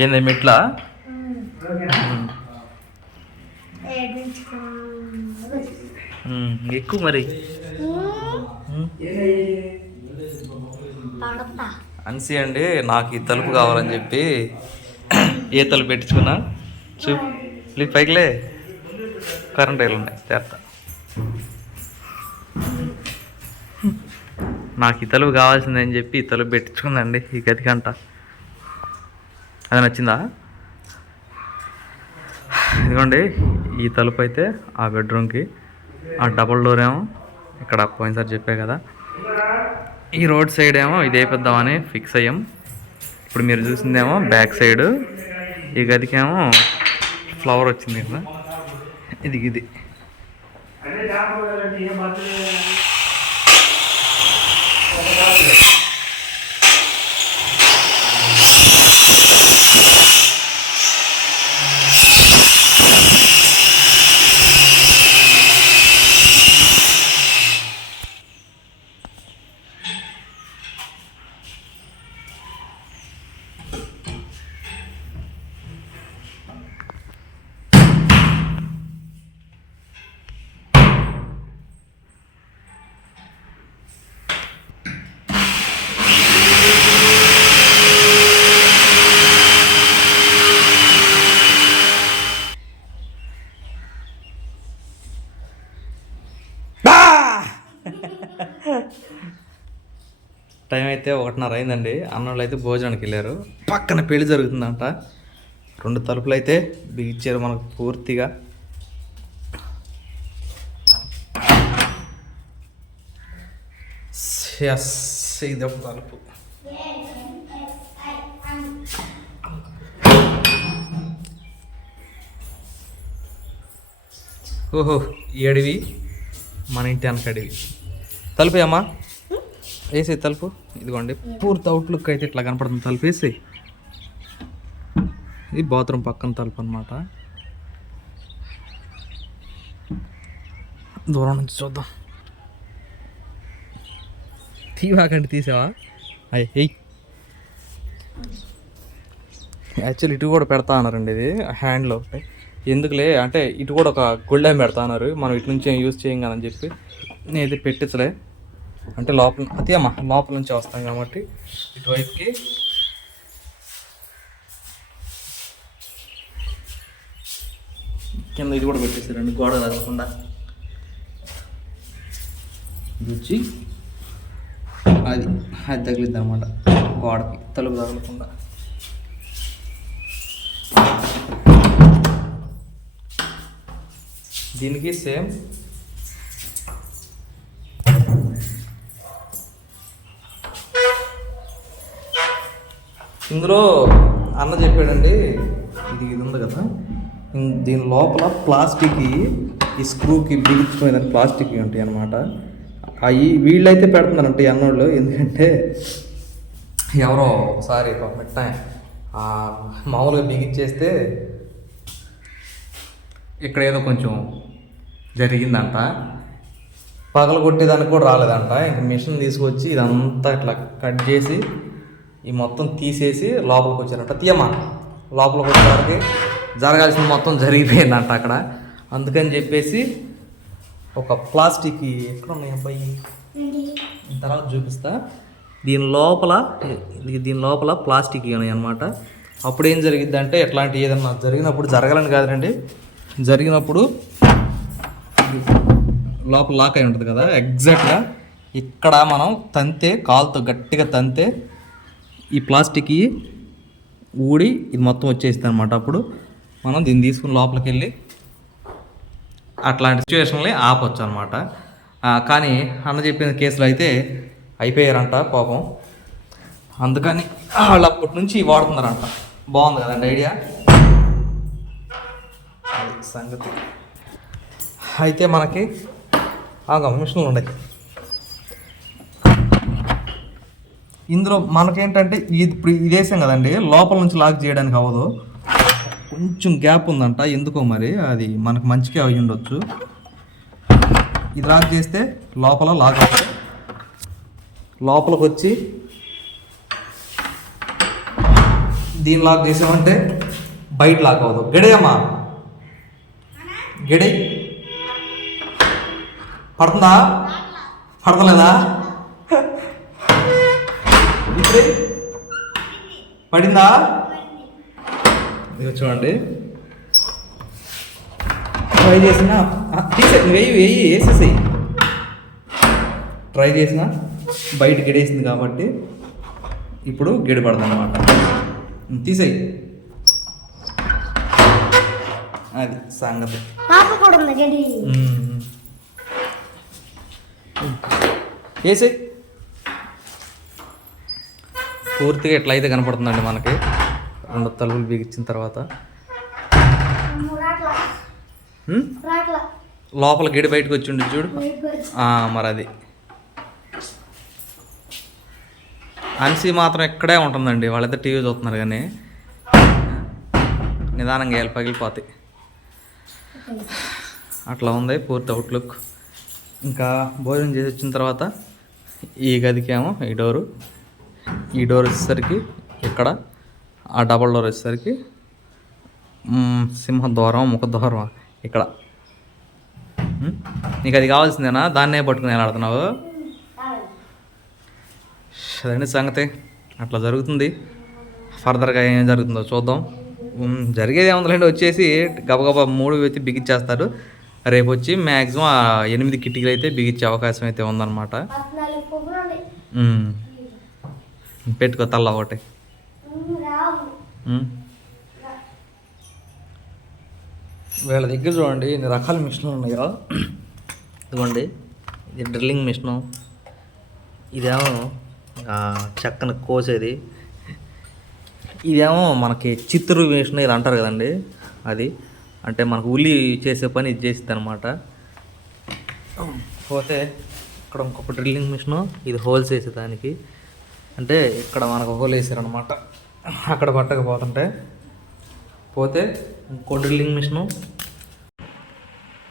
ఏంది మెట్లా ఎక్కువ మరి. అన్సి అండి నాకు ఈ తలుపు కావాలని చెప్పి ఏ తలుపు పెట్టించుకున్నా? చూ ప్లీజ్ పైకిలే. కరెంట్ రైలు ఉన్నాయి చేస్తా నాకు ఈ తలుపు కావాల్సిందని చెప్పి ఈ తలుపు పెట్టించుకుందండి ఈ గది గంట అది నచ్చిందా? ఇదిగోండి ఈ తలుపు అయితే ఆ బెడ్రూమ్కి ఆ డబుల్ డోర్ ఏమో ఇక్కడ పోయినసారి చెప్పే కదా. ఈ రోడ్ సైడ్ ఏమో ఇది వేపిద్దామని ఫిక్స్ అయ్యాం. ఇప్పుడు మీరు చూసిందేమో బ్యాక్ సైడ్ ఈ గదికేమో ఫ్లవర్ వచ్చింది కదా. ఇది ఇది. టైం అయితే ఒకటిన్నర అయిందండి. అన్నోళ్ళు అయితే భోజనానికి వెళ్ళారు. పక్కన పెళ్ళి జరుగుతుందంట. రెండు తలుపులు అయితే బిగించారు మనకు పూర్తిగా. ఎస్ ఇది ఒక తలుపు. ఓహో ఈ అడవి మన ఇంటి అనకడివి తలుపు అమ్మా వేసే తలుపు? ఇదిగోండి. పూర్తి అవుట్లుక్ అయితే ఇట్లా కనపడుతుంది. తలుపు వేసి ఇది బాత్రూమ్ పక్కన తలుపు అనమాట దూరం నుంచి చూద్దాం. తీవాకండి తీసావా? అయ్యి ఎయ్ యాక్చువల్లీ ఇటు కూడా పెడతా అన్నారండి ఇది హ్యాండ్లో. ఎందుకులే అంటే ఇటు కూడా ఒక గుళ్ళెం పెడతా అన్నారు. మనం ఇటు నుంచి యూజ్ చేయం కదా అని చెప్పి. నేనైతే పెట్టించలే. అంటే లోపల అదే అమ్మ లోపల నుంచి వస్తాం కాబట్టి. ఇటువైపుకి. కింద ఇది కూడా పెట్టేసారండి గోడ తగలకుండా ఇది వచ్చి అది అది తగిలిద్ది అనమాట గోడకి తలుపు తగలకుండా. దీనికి సేమ్ ఇందులో అన్న చెప్పాడండి ఇది ఇది ఉంది కదా దీని లోపల ప్లాస్టిక్ ఈ స్క్రూకి బిగించుకునే ప్లాస్టిక్ ఉంటాయి అన్నమాట. అవి వీళ్ళైతే పెడుతున్నారంటే అన్నోళ్ళు ఎందుకంటే ఎవరో ఒకసారి పెట్ట మామూలుగా బిగించేస్తే ఇక్కడ ఏదో కొంచెం జరిగిందంట. పగలు కొట్టేదానికి కూడా రాలేదంట ఇంక మిషన్ తీసుకొచ్చి ఇదంతా ఇట్లా కట్ చేసి ఈ మొత్తం తీసేసి లోపలికి వచ్చారంట. తీయమ్మా లోపలికి వచ్చేసరికి జరగాల్సిన మొత్తం జరిగిపోయిందంట అక్కడ. అందుకని చెప్పేసి ఒక ప్లాస్టిక్ ఎక్కడ ఉన్నాయి అబ్బాయి? తర్వాత చూపిస్తా. దీని లోపల దీని లోపల ప్లాస్టిక్ ఉన్నాయి అనమాట అప్పుడు ఏం జరిగిద్ది అంటే ఎట్లాంటి ఏదన్నా జరిగినప్పుడు జరగాలని కాదండి జరిగినప్పుడు లోపల లాక్ అయి ఉంటుంది కదా. ఎగ్జాక్ట్గా ఇక్కడ మనం తంతే కాలుతో గట్టిగా తంతే ఈ ప్లాస్టిక్ ఊడి ఇది మొత్తం వచ్చేస్తుంది అనమాట అప్పుడు మనం దీన్ని తీసుకుని లోపలికి వెళ్ళి అట్లాంటి సిచ్యువేషన్లే ఆపొచ్చు అనమాట కానీ అన్న చెప్పిన కేసులో అయితే అయిపోయారంట పాపం. అందుకని వాళ్ళు అప్పటి నుంచి వాడుతున్నారంట. బాగుంది కదండి ఐడియా? సంగతి. అయితే మనకి ఆగా మిషన్లు ఉన్నాయి ఇందులో మనకేంటంటే ఇది ఇప్పుడు ఇది వేసాం కదండి లోపల నుంచి లాక్ చేయడానికి అవ్వదు. కొంచెం గ్యాప్ ఉందంట ఎందుకో మరి అది మనకు మంచిగా అయి ఉండొచ్చు. ఇది లాక్ చేస్తే లోపల లాక్ అవుతుంది. లోపలికి వచ్చి దీన్ని లాక్ చేసామంటే బయట లాక్ అవ్వదు. గడియమ్మా. గడి పడుతుందా? పడతలేదా? పడిందా? చూడండి. ట్రై చేసిన? తీసే వెయ్యి వెయ్యి వేసేసేయి. ట్రై చేసిన? బయట గిడేసింది కాబట్టి ఇప్పుడు గిడి పడుతుంది అనమాట తీసేయి. అది సంగతి. వేసేయి. పూర్తిగా ఎట్లయితే కనపడుతుందండి మనకి? రెండు తలుపులు బిగించిన తర్వాత. లోపల గిడి బయటకు వచ్చి ఉండి చూడు. మరి అది. అన్సీ మాత్రం ఇక్కడే ఉంటుందండి. వాళ్ళైతే టీవీ చూస్తున్నారు కానీ. నిదానంగా వెళ్ళి పగిలిపోతాయి. అట్లా ఉంది పూర్తి అవుట్లుక్ ఇంకా భోజనం చేసి వచ్చిన తర్వాత ఈ గదికేమో ఈ డోరు. ఈ డోర్ వచ్చేసరికి ఇక్కడ ఆ డబల్ డోర్ వచ్చేసరికి మ్, సింహ ద్వారం ముఖ ద్వారం ఇక్కడ? నీకు అది కావాల్సిందేనా? దాన్నే పట్టుకుని ఆడుతున్నావు? అదండి సంగతి అట్లా జరుగుతుంది. ఫర్దర్గా ఏం జరుగుతుందో చూద్దాం. జరిగేది ఏముందండి వచ్చేసి గబగబా మూడు అయితే బిగించేస్తారు. రేపు వచ్చి మ్యాక్సిమం ఎనిమిది కిటికీలు అయితే బిగించే అవకాశం అయితే ఉందన్నమాట పద్నాలుగు పొగులు ఉంది ఉమ్. పెట్టుకో తల్ల ఒకటి. వీళ్ళ దగ్గర చూడండి ఎన్ని రకాల మిషన్లు ఉన్నాయో ఇదిగోండి ఇది డ్రిల్లింగ్ మిషను. ఇదేమో చెక్కను కోసేది. ఇదేమో మనకి చిత్తూరు మిషన్ ఇలా అంటారు కదండి అది. అంటే మనకు ఉల్లి చేసే పని ఇది చేసిద్ది అనమాట పోతే ఇక్కడ ఇంకొక డ్రిల్లింగ్ మిషను ఇది హోల్స్ వేసేదానికి అంటే ఇక్కడ మనకు హోల్ వేసారనమాట అక్కడ పట్టకపోతుంటే పోతే ఇంకో డ్రిల్లింగ్ మిషను.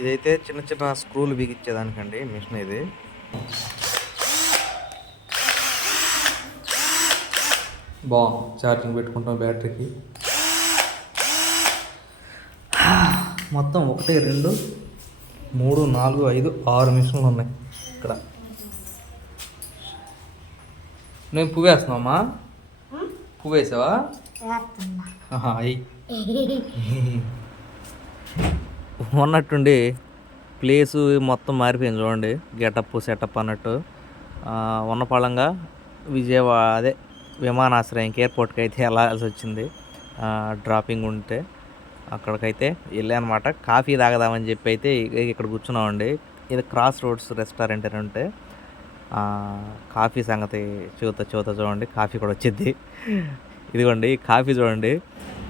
ఇదైతే చిన్న చిన్న స్క్రూలు బిగించేదానికండి మిషన్ ఇది. బాగుంది. ఛార్జింగ్ పెట్టుకుంటాం బ్యాటరీకి. మొత్తం ఒకటి రెండు మూడు నాలుగు ఐదు ఆరు మిషన్లు ఉన్నాయి ఇక్కడ. నేను పువ్వు వేస్తున్నావమ్మా? పువ్వు వేసావా? ఉన్నట్టుండి ప్లేసు మొత్తం మారిపోయింది చూడండి. గెటప్ సెటప్ అన్నట్టు. ఆ, ఉన్న పళంగా విజయవాడ అదే విమానాశ్రయంకి ఎయిర్పోర్ట్కి అయితే వెళ్ళాల్సి వచ్చింది. డ్రాపింగ్ ఉంటే అక్కడికైతే వెళ్ళానమాట కాఫీ తాగదామని చెప్పి అయితే ఇక్కడ కూర్చున్నామండి. ఇది క్రాస్ రోడ్స్ రెస్టారెంట్ అని ఉంటే కాఫీ సంగతి చూత చూత చూడండి కాఫీ కూడా వచ్చింది. ఇదిగోండి కాఫీ చూడండి.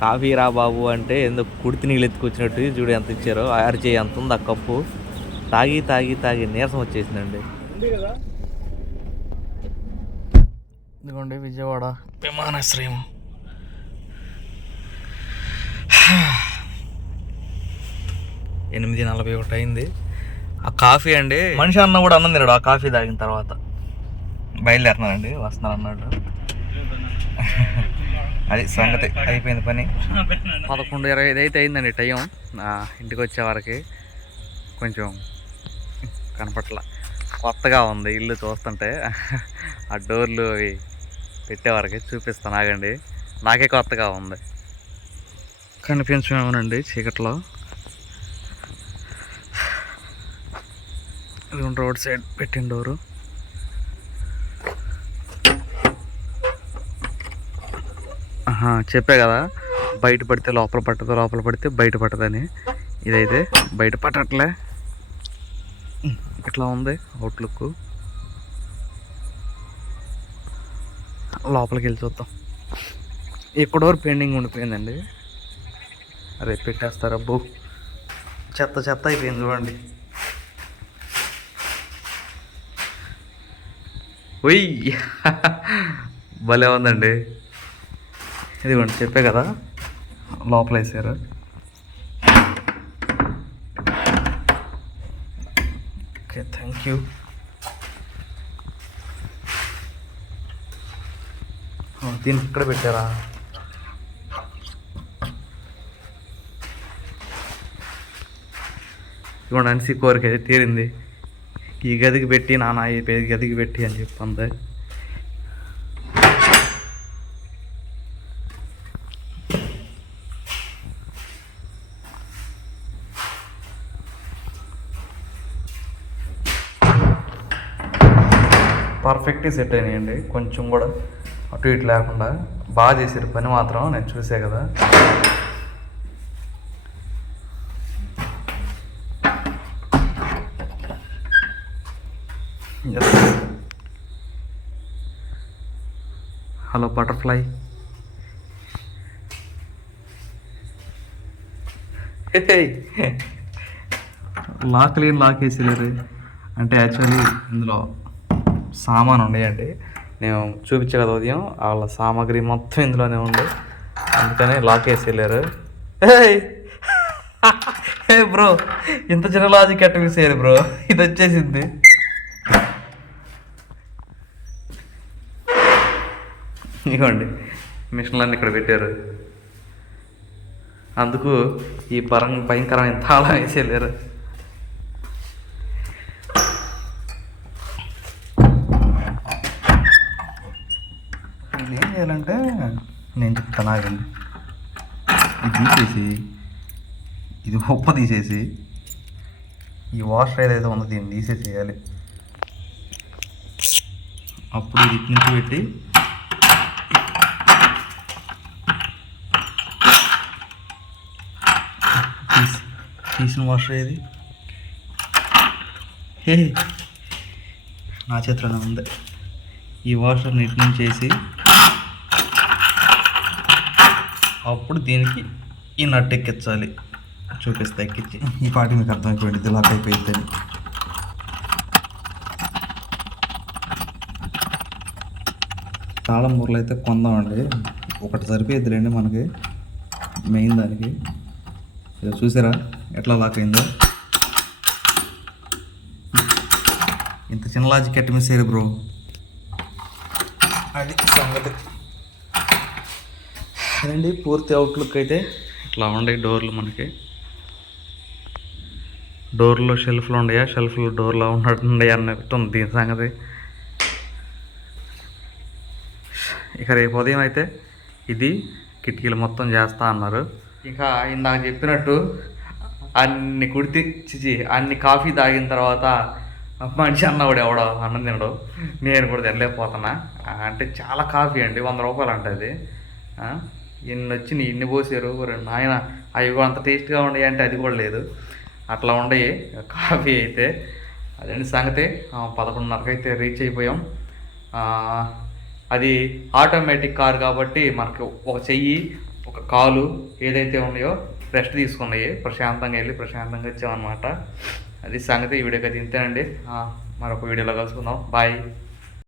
కాఫీ రా బాబు అంటే ఎందుకు కుడితి నీళ్ళు ఎత్తుకొచ్చినట్టు చూడు ఎంత ఇచ్చారో. అరచే ఎంత ఉంది ఆ కప్పు. తాగి తాగి తాగి నీరసం వచ్చేసిందండి. ఇదిగోండి విజయవాడ విమానాశ్రయం ఎనిమిది నలభై ఒకటి అయింది. ఆ కాఫీ అండి. మనిషి అన్న కూడా అన్నం తినడు ఆ కాఫీ తాగిన తర్వాత. బయలుదేరుతున్నానండి వస్తున్నారు అన్నాడు. అది సంగతి అయిపోయింది పని. పదకొండు ఇరవై ఐదు అయితే అయిందండి టైం. ఇంటికి వచ్చే వరకు కొంచెం కనపట్ల. కొత్తగా ఉంది ఇల్లు చూస్తుంటే. ఆ డోర్లు అవి పెట్టేవరకు చూపిస్తాను ఆగండి. నాకే కొత్తగా ఉంది. కనిపించమేమోనండి చీకట్లో. రోడ్ సైడ్ పెట్టిన డోరు. చెప్పే కదా బయట పడితే లోపల పట్టదు లోపల పడితే బయట పట్టదని. ఇదైతే బయట పట్టట్లే. ఇట్లా ఉంది అవుట్లుక్ లోపలికి వెళ్ళి చూద్దాం. ఎక్కడో పెండింగ్ ఉండిపోయిందండి. రేపు పెట్టేస్తారా అబ్బో చెత్త చెత్త అయిపోయింది చూడండి. భలే ఉందండి. ఇదిగోండి చెప్పే కదా. లోపల వేసారు ఓకే థ్యాంక్ యూ. దీన్ని ఇక్కడ పెట్టారా? ఇవ్వండి అనిసి కోరిక అయితే తీరింది. ఈ గదికి పెట్టి నాన్న ఈ గదికి పెట్టి అని చెప్పి అంది పర్ఫెక్ట్గా సెట్ అయినాయండి. కొంచెం కూడా అటు ఇటు లేకుండా బాగా చేశారు పని మాత్రం నేను చూసే కదా Yes. Hello butterfly. లాక్ లేని లాక్ వేసేలేరు అంటే యాక్చువల్లీ ఇందులో సామాన్ ఉన్నాయండి. నేను చూపించే కదా ఉదయం వాళ్ళ సామాగ్రి మొత్తం ఇందులోనే ఉంది. అందుకని లాక్ వేసి వెళ్ళారు హే బ్రో ఇంత చిన్న లాజిక్ ఎట్ట మిస్ అయ్యారు బ్రో? ఇది వచ్చేసింది. ఇదిగోండి మిషన్లన్నీ ఇక్కడ పెట్టారు. అందుకు ఈ పరం భయంకరమైన తాళం వేసి వెళ్ళారు. ఏం చేయాలంటే నేను చెప్తాను ఆగండి ఇది తీసేసి ఇది ఉప్ప తీసేసి ఈ వాషర్ ఏదైతే ఉందో దీన్ని తీసేసేయాలి. అప్పుడు ఇది ఇటు నుంచి పెట్టి తీసి తీసిన వాషర్ ఏది హే నా చేతిలోనే ఉంది. ఈ వాషర్ ఇటు నుంచి అప్పుడు దీనికి ఈ నట్ ఎక్కించాలి. చూపిస్తే ఎక్కించి. ఈ పాటి మీకు అర్థమైపోయింది ఇది లాక్ అయిపోయిందని తాళం అయితే కొందామండి. ఒకటి సరిపోయిద్దిలేండి మనకి. మెయిన్ దానికి. చూసారా? ఎట్లా లాక్ అయిందో. ఇంత చిన్న లాజిక్ ఎట్ట మిస్ అయ్యారు బ్రో అది సంగతి. అదండి పూర్తి అవుట్లుక్ అయితే. ఇట్లా ఉండే డోర్లు మనకి. డోర్లో షెల్ఫ్లు ఉండయా షెల్ఫ్లు డోర్లో ఉన్నట్టు ఉండయా అన్నట్టు ఉంది దీని సంగతి. ఇక రేపు ఉదయం అయితే ఇది కిటికీలు మొత్తం చేస్తా అన్నారు. ఇంకా ఇందాక చెప్పినట్టు అన్ని కుడితి చిచి అన్ని కాఫీ తాగిన తర్వాత మనిషి అన్నవాడు ఎవడో? అన్నం తినడు నేను కూడా తినలేకపోతున్నా. అంటే చాలా కాఫీ అండి వంద రూపాయలు అంట అది. ఇన్ని వచ్చి నీ ఇన్ని పోసారు. నాయన అవి కూడా అంత టేస్ట్గా ఉన్నాయి అంటే అది కూడా లేదు. అట్లా ఉండయి. కాఫీ అయితే అదండి సంగతి. పదకొండున్నరకు అయితే రీచ్ అయిపోయాం. అది ఆటోమేటిక్ కార్ కాబట్టి మనకి ఒక చెయ్యి ఒక కాలు ఏదైతే ఉన్నాయో రెస్ట్ తీసుకున్నాయి. ప్రశాంతంగా వెళ్ళి ప్రశాంతంగా వచ్చామన్నమాట. అది సంగతి ఈ వీడియోకి అయితే ఇంతేనండి. మరొక వీడియోలో కలుసుకుందాం. బాయ్